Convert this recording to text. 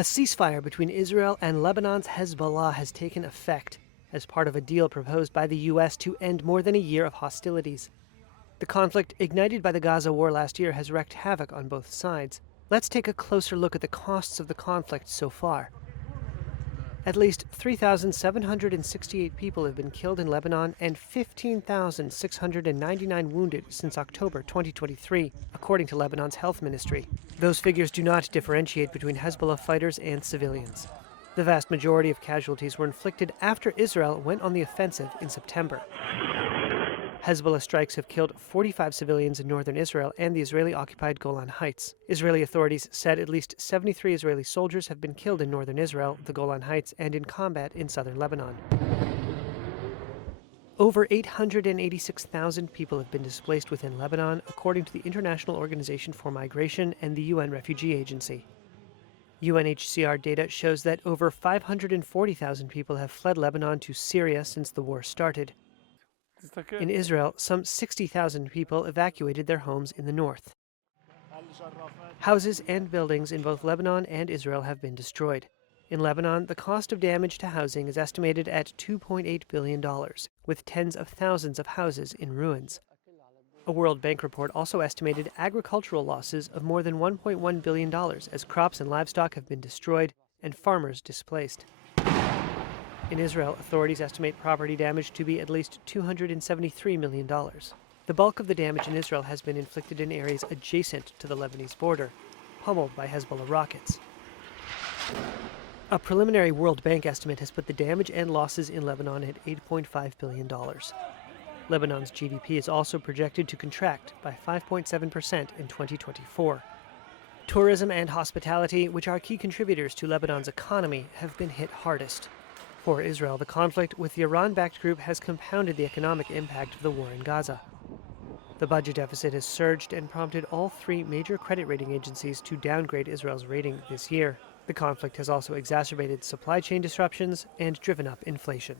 A ceasefire between Israel and Lebanon's Hezbollah has taken effect as part of a deal proposed by the U.S. to end more than a year of hostilities. The conflict, ignited by the Gaza war last year, has wreaked havoc on both sides. Let's take a closer look at the costs of the conflict so far. At least 3,768 people have been killed in Lebanon and 15,699 wounded since October 2023, according to Lebanon's health ministry. Those figures do not differentiate between Hezbollah fighters and civilians. The vast majority of casualties were inflicted after Israel went on the offensive in September. Hezbollah strikes have killed 45 civilians in northern Israel and the Israeli-occupied Golan Heights. Israeli authorities said at least 73 Israeli soldiers have been killed in northern Israel, the Golan Heights, and in combat in southern Lebanon. Over 886,000 people have been displaced within Lebanon, according to the International Organization for Migration and the UN Refugee Agency. UNHCR data shows that over 540,000 people have fled Lebanon to Syria since the war started. In Israel, some 60,000 people evacuated their homes in the north. Houses and buildings in both Lebanon and Israel have been destroyed. In Lebanon, the cost of damage to housing is estimated at $2.8 billion, with tens of thousands of houses in ruins. A World Bank report also estimated agricultural losses of more than $1.1 billion as crops and livestock have been destroyed and farmers displaced. In Israel, authorities estimate property damage to be at least $273 million. The bulk of the damage in Israel has been inflicted in areas adjacent to the Lebanese border, pummeled by Hezbollah rockets. A preliminary World Bank estimate has put the damage and losses in Lebanon at $8.5 billion. Lebanon's GDP is also projected to contract by 5.7% in 2024. Tourism and hospitality, which are key contributors to Lebanon's economy, have been hit hardest. For Israel, the conflict with the Iran-backed group has compounded the economic impact of the war in Gaza. The budget deficit has surged and prompted all three major credit rating agencies to downgrade Israel's rating this year. The conflict has also exacerbated supply chain disruptions and driven up inflation.